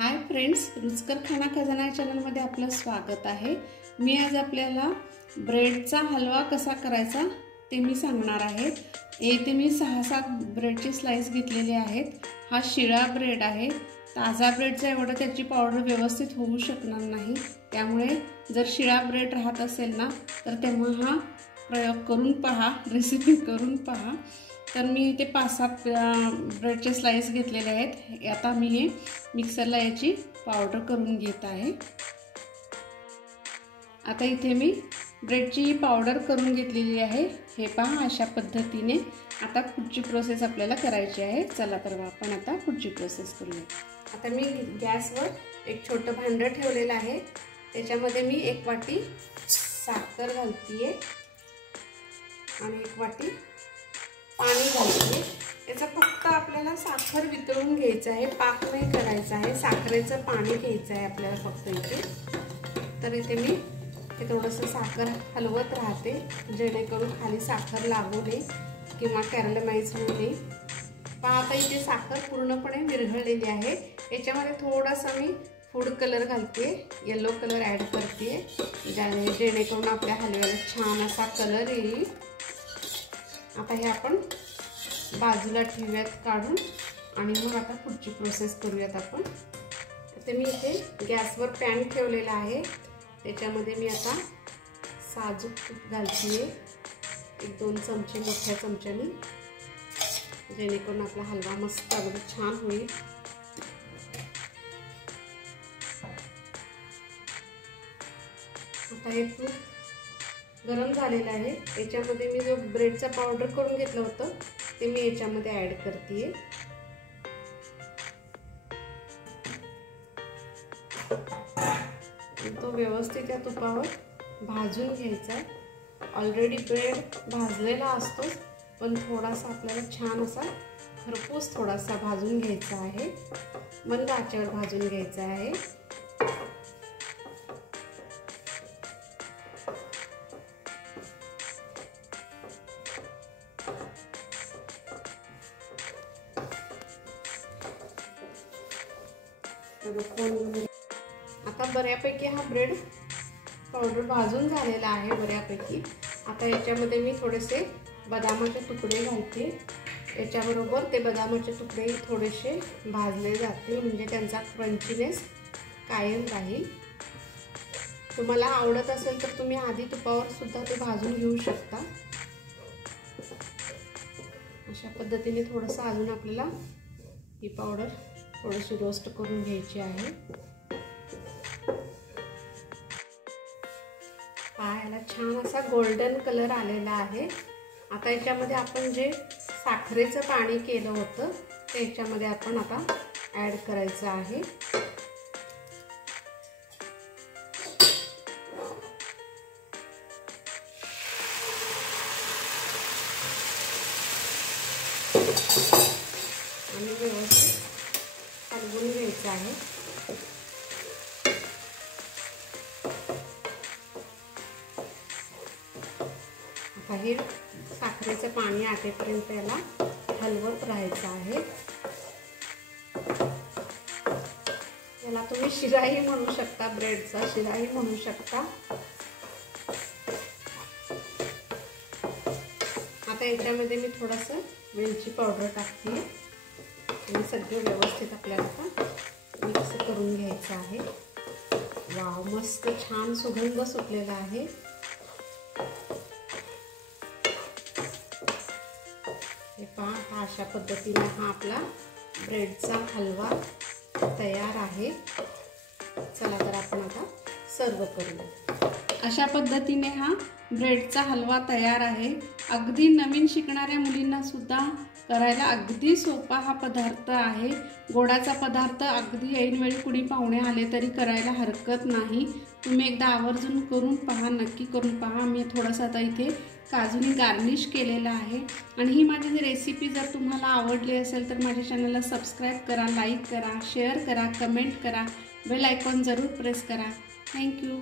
Hi friends, रुचकर खाना खजाना या चॅनलमध्ये आपलं स्वागत आहे। मी आज आपल्याला ब्रेडचा हलवा कसा करायचा ते मी सांगणार आहे। येथे मी 6-7 ब्रेडचे स्लाइस घेतलेले आहेत। हा शिळा ब्रेड आहे। ताजा ब्रेडचा एवढं त्याची पावडर व्यवस्थित होऊ शकणार नाही, त्यामुळे जर शिळा ब्रेड राहत असेल ना तर तेव्हा हा प्रयोग करून पहा, रेसिपी करून पहा। तर मी इथे 5-7 ब्रेडचे स्लाइस घेतलेले आहेत। आता मी हे मिक्सरला याची पावडर करून घेत आहे। आता इथे मी ब्रेडची पावडर करून घेतलेली आहे। हे पहा, अशा पद्धतीने आता पुढची प्रोसेस आपल्याला करायची आहे। चला तर आपण आता पुढची प्रोसेस करूया। आता मी गॅसवर एक छोटं भांडं ठेवलेलं आहे। त्याच्यामध्ये मी 1 वाटी साखर घालतीये आणि 1 वाटी पाणी घालते। याचा फक्त आपल्याला साखर वितळून घ्यायचं आहे, पाक नाही करायचा आहे। साखरेचं पाणी घ्यायचं आहे आपल्याला फक्त इथे। तर इथे मी हे थोडंसं साखर हलवत राहते, जेणेकरून खाली साखर लागू नये किंवा कॅरमलाइज होऊ नये। पहा, आता इथे साखर पूर्णपणे विरघळलेली आहे। याच्यामध्ये थोडासा मी फूड कलर घालते, येलो कलर ॲड करते, जेणेकरून आपल्या हलव्याला छान असा कलर येईल। आता हे आपण बाजूला ठेवूयात काढून आणि मग आता पुढची प्रोसेस करूयात आपण। आता मी इथे गॅसवर पॅन ठेवलेला आहे। त्याच्यामध्ये मी आता साजूक तूप घालतीये, 1-2 चमचे मोठ्या चमच्याने, जेणेकरून आपला हलवा मस्त अगदी छान होईल। आता हे तूप गरम झालेला आहे। याच्यामध्ये मी जो ब्रेडचा पावडर करून घेतलं होतं ते मी याच्यामध्ये ॲड करतेय। तो व्यवस्थित या तुपावर भाजून घ्यायचा आहे। ऑलरेडी ब्रेड भाजलेला असतो, पण थोडासा आपल्याला छान असा खरपूस थोडासा भाजून घ्यायचा आहे। मंद आचेवर भाजून घ्यायचा आहे। आता बऱ्यापैकी हा ब्रेड पावडर भाजून झालेला आहे बऱ्यापैकी। आता याच्यामध्ये मी थोडेसे बदामाचे तुकडे घालते। याच्याबरोबर ते बदामाचे तुकडे थोडेसे भाजले जातील, म्हणजे त्यांचा क्रंचीनेस कायम राहील। तुम्हाला आवडत असेल तर तुम्ही आधी तुपावर सुद्धा ते भाजून घेऊ शकता। अशा पद्धतीने थोडंसं अजून आपल्याला ही पावडर थोडीशी रोस्ट करून घ्यायची आहे। पायाला छान असा गोल्डन कलर आलेला आहे। आता याच्यामध्ये आपण जे साखरेचं पाणी केलं होतं ते याच्यामध्ये आपण आता ॲड करायचं आहे। आणि व्यवस्थित हलवून घ्यायचं आहे। आता हे साखरेचं पाणी आटेपर्यंत याला हलवत राहायचं आहे। याला तुम्ही शिराही म्हणू शकता, ब्रेडचा शिराही म्हणू शकता। आता याच्यामध्ये मी थोडंसं वेलची पावडर टाकते आणि सगळं व्यवस्थित आपल्याला आता मिक्स करून घ्यायचं आहे। वाव, मस्त छान सुगंध सुटलेला आहे। हे पहा, अशा पद्धतीने हा आपला ब्रेडचा हलवा तयार आहे। चला तर आपण आता सर्व करूया। अशा पद्धतीने हा ब्रेडचा हलवा तयार आहे। अगदी नवीन शिकणाऱ्या मुलींना सुद्धा करायला अगदी सोपा हा पदार्थ आहे। गोडाचा पदार्थ अगदी ऐनवेळी कुणी पाहुणे आले तरी करायला हरकत नाही। तुम्ही एकदा आवर्जून करून पहा, नक्की करून पहा। मी थोडंसं आता इथे काजूनी गार्निश केलेलं आहे। आणि ही माझी रेसिपी जर तुम्हाला आवडली असेल तर माझ्या चॅनलला सबस्क्राईब करा, लाईक करा, शेअर करा, कमेंट करा, बेल आयकॉन जरूर प्रेस करा। थँक्यू।